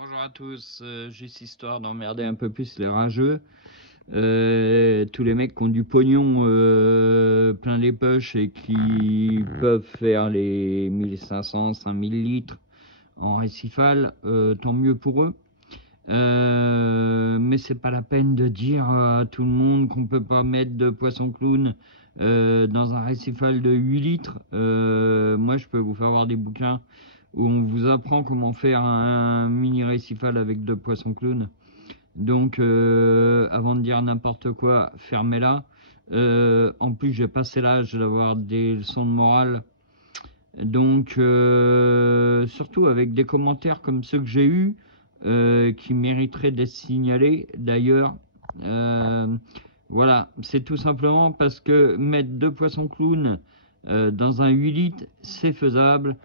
Bonjour à tous, juste histoire d'emmerder un peu plus les rageux, tous les mecs qui ont du pognon plein les poches et qui peuvent faire les 1500, 5000 litres en récifal, tant mieux pour eux. Mais c'est pas la peine de dire à tout le monde qu'on peut pas mettre de poisson clown dans un récifal de 8 litres. Moi je peux vous faire voir des bouquins où on vous apprend comment faire un mini récifal avec 2 poissons clowns. Donc avant de dire n'importe quoi, fermez-la. En plus j'ai passé l'âge d'avoir des leçons de morale. Donc surtout avec des commentaires comme ceux que j'ai eus, qui mériteraient d'être signalés d'ailleurs. Voilà, c'est tout simplement parce que mettre 2 poissons clowns dans un 8 litres, c'est faisable.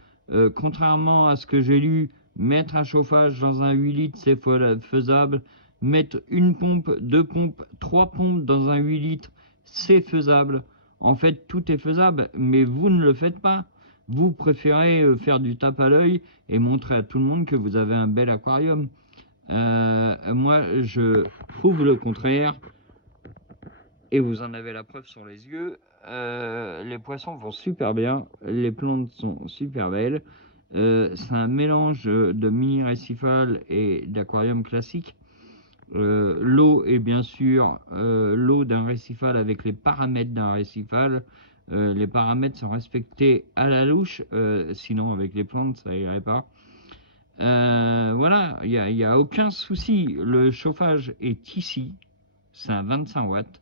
Contrairement à ce que j'ai lu, mettre un chauffage dans un 8 litres, c'est faisable. Mettre une pompe, 2 pompes, 3 pompes dans un 8 litres, c'est faisable. En fait, tout est faisable, mais vous ne le faites pas. Vous préférez faire du tape à l'œil et montrer à tout le monde que vous avez un bel aquarium. Moi, je prouve le contraire. Et vous en avez la preuve sur les yeux. Les poissons vont super bien. Les plantes sont super belles. C'est un mélange de mini récifal et d'aquarium classique. L'eau est bien sûr l'eau d'un récifal avec les paramètres d'un récifal. Les paramètres sont respectés à la louche, sinon avec les plantes ça irait pas. Voilà, il n'y a aucun souci. Le chauffage est ici, c'est un 25 watts.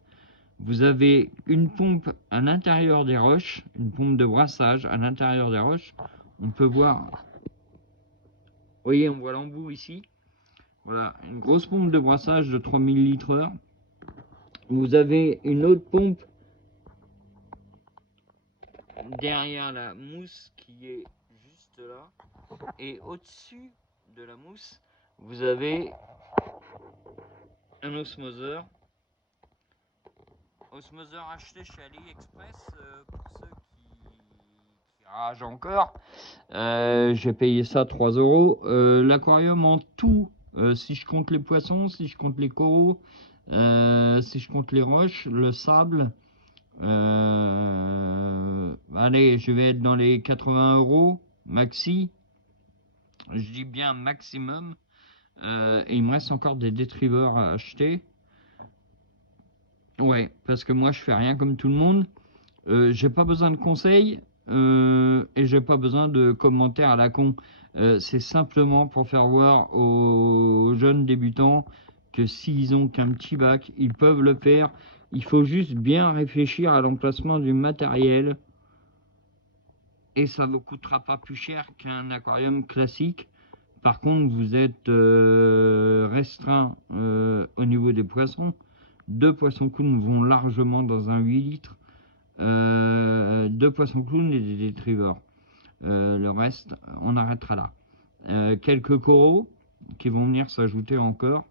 Vous avez une pompe à l'intérieur des roches, une pompe de brassage à l'intérieur des roches. On peut voir, vous voyez, on voit l'embout ici. Voilà, une grosse pompe de brassage de 3000 litres/heure. Vous avez une autre pompe derrière la mousse qui est juste là. Et au-dessus de la mousse, vous avez un osmoseur. Osmoseur acheté chez AliExpress pour ceux qui ragent encore. J'ai payé ça 3 euros. L'aquarium en tout, si je compte les poissons, si je compte les coraux, si je compte les roches, le sable, allez, je vais être dans les 80 euros maxi. Je dis bien maximum. Et il me reste encore des détriveurs à acheter. Ouais, parce que moi je fais rien comme tout le monde. J'ai pas besoin de conseils et j'ai pas besoin de commentaires à la con. C'est simplement pour faire voir aux jeunes débutants que s'ils ont qu'un petit bac, ils peuvent le faire. Il faut juste bien réfléchir à l'emplacement du matériel et ça ne vous coûtera pas plus cher qu'un aquarium classique. Par contre, vous êtes restreint au niveau des poissons. 2 poissons clowns vont largement dans un 8 litres. 2 poissons clowns et des détriveurs. Le reste, on arrêtera là. Quelques coraux qui vont venir s'ajouter encore.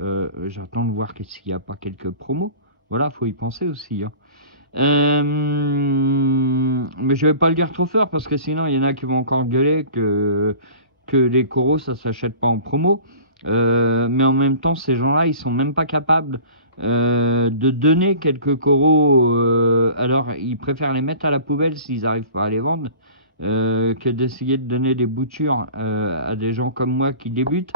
J'attends de voir s'il n'y a pas quelques promos. Voilà, faut y penser aussi. Hein. Mais je vais pas le dire trop fort parce que sinon il y en a qui vont encore gueuler que les coraux ça s'achète pas en promo. Mais en même temps, ces gens-là, ils sont même pas capables de donner quelques coraux. Alors, ils préfèrent les mettre à la poubelle s'ils n'arrivent pas à les vendre, que d'essayer de donner des boutures à des gens comme moi qui débutent.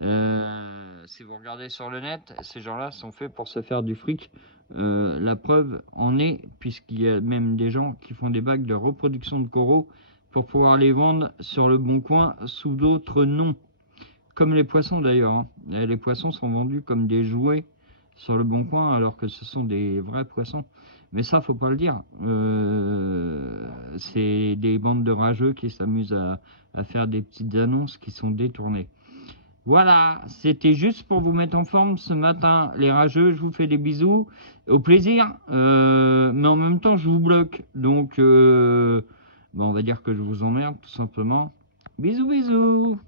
Si vous regardez sur le net, ces gens-là sont faits pour se faire du fric. La preuve en est, puisqu'il y a même des gens qui font des bacs de reproduction de coraux pour pouvoir les vendre sur le bon coin sous d'autres noms. Comme les poissons d'ailleurs. Hein. Les poissons sont vendus comme des jouets sur le bon coin alors que ce sont des vrais poissons. Mais ça, faut pas le dire. C'est des bandes de rageux qui s'amusent à faire des petites annonces qui sont détournées. Voilà, c'était juste pour vous mettre en forme ce matin, les rageux. Je vous fais des bisous. Au plaisir. Mais en même temps, je vous bloque. Donc, on va dire que je vous emmerde tout simplement. Bisous, bisous.